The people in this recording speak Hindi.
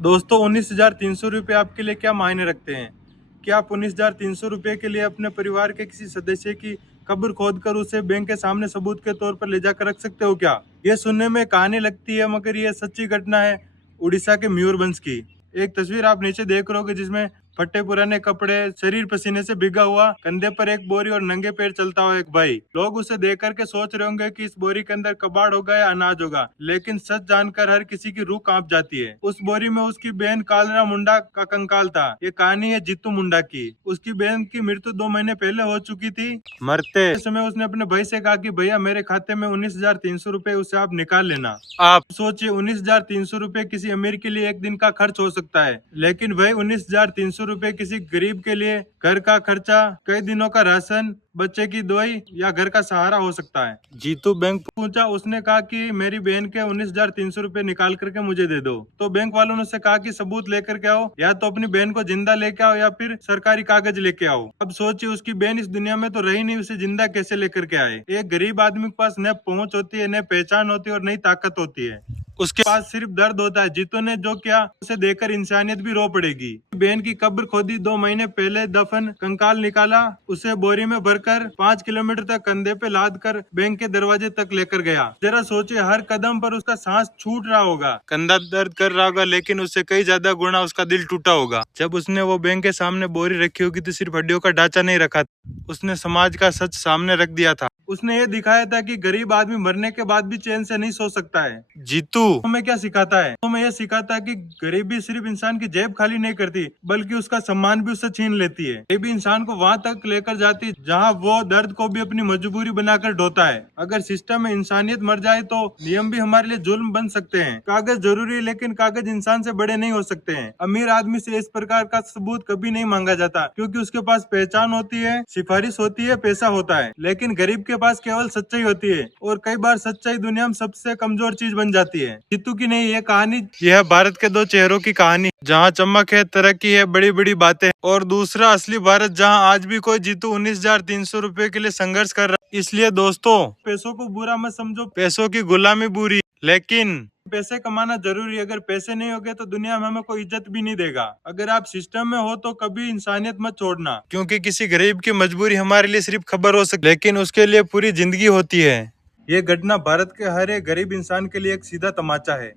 दोस्तों 19,300 रुपये आपके लिए क्या मायने रखते हैं? क्या आप 19,300 रुपये के लिए अपने परिवार के किसी सदस्य की कब्र खोद कर उसे बैंक के सामने सबूत के तौर पर ले जाकर रख सकते हो क्या? ये सुनने में कहानी लगती है मगर ये सच्ची घटना है उड़ीसा के मयूरभंज की। एक तस्वीर आप नीचे देख रहे होगे जिसमें फटे पुराने कपड़े, शरीर पसीने से भीगा हुआ, कंधे पर एक बोरी और नंगे पैर चलता हुआ एक भाई। लोग उसे देख करके सोच रहे होंगे कि इस बोरी के अंदर कबाड़ होगा या अनाज होगा, लेकिन सच जानकर हर किसी की रूह कांप जाती है। उस बोरी में उसकी बहन कालरा मुंडा का कंकाल था। ये कहानी है जीतू मुंडा की। उसकी बहन की मृत्यु 2 महीने पहले हो चुकी थी। मरते समय उसने अपने भाई से कहा कि भैया मेरे खाते में 19,300 रुपए उसे आप निकाल लेना। आप सोचिए 19,300 रुपए किसी अमीर के लिए एक दिन का खर्च हो सकता है, लेकिन वही 19,300 रुपए किसी गरीब के लिए घर का खर्चा, कई दिनों का राशन, बच्चे की दवाई या घर का सहारा हो सकता है। जीतू बैंक पहुंचा। उसने कहा कि मेरी बहन के 19,300 रुपए निकाल करके मुझे दे दो। तो बैंक वालों ने उससे कहा कि सबूत लेकर के आओ, या तो अपनी बहन को जिंदा लेके आओ या फिर सरकारी कागज लेके आओ। अब सोचिए उसकी बहन इस दुनिया में तो रही नहीं, उसे जिंदा कैसे लेकर के आए? एक गरीब आदमी के पास न पहुंच होती है, न पहचान होती है और न ही ताकत होती है। उसके पास सिर्फ दर्द होता है। जीतू ने जो किया उसे देखकर इंसानियत भी रो पड़ेगी। बहन की कब्र खोदी, 2 महीने पहले दफन कंकाल निकाला, उसे बोरी में भरकर 5 किलोमीटर तक कंधे पे लाद कर बैंक के दरवाजे तक लेकर गया। जरा सोचिए हर कदम पर उसका सांस छूट रहा होगा, कंधा दर्द कर रहा होगा, लेकिन उससे कई ज्यादा गुना उसका दिल टूटा होगा। जब उसने वो बैंक के सामने बोरी रखी होगी तो सिर्फ हड्डियों का ढांचा नहीं रखा, उसने समाज का सच सामने रख दिया था। उसने ये दिखाया था कि गरीब आदमी मरने के बाद भी चैन से नहीं सो सकता है। जीतू हमें क्या सिखाता है? हमें यह सिखाता है कि गरीबी सिर्फ इंसान की जेब खाली नहीं करती, बल्कि उसका सम्मान भी उससे छीन लेती है। गरीबी इंसान को वहां तक लेकर जाती है जहां वो दर्द को भी अपनी मजबूरी बनाकर ढोता है। अगर सिस्टम में इंसानियत मर जाए तो नियम भी हमारे लिए जुल्म बन सकते हैं। कागज जरूरी है, लेकिन कागज इंसान से बड़े नहीं हो सकते हैं। अमीर आदमी से इस प्रकार का सबूत कभी नहीं मांगा जाता, क्योंकि उसके पास पहचान होती है, सिफारिश होती है, पैसा होता है। लेकिन गरीब के पास केवल सच्चाई होती है, और कई बार सच्चाई दुनिया में सबसे कमजोर चीज बन जाती है। जीतू की नहीं ये कहानी, यह भारत के दो चेहरों की कहानी, जहाँ चमक है, तरक्की है, बड़ी बड़ी बातें, और दूसरा असली भारत जहाँ आज भी कोई जीतू 19,300 रुपए के लिए संघर्ष कर रहा है। इसलिए दोस्तों, पैसों को बुरा मत समझो, पैसों की गुलामी बुरी, लेकिन पैसे कमाना जरूरी है। अगर पैसे नहीं होंगे तो दुनिया में हमें कोई इज्जत भी नहीं देगा। अगर आप सिस्टम में हो तो कभी इंसानियत मत छोड़ना, क्योंकि किसी गरीब की मजबूरी हमारे लिए सिर्फ खबर हो सकती है, लेकिन उसके लिए पूरी जिंदगी होती है। ये घटना भारत के हर एक गरीब इंसान के लिए एक सीधा तमाचा है।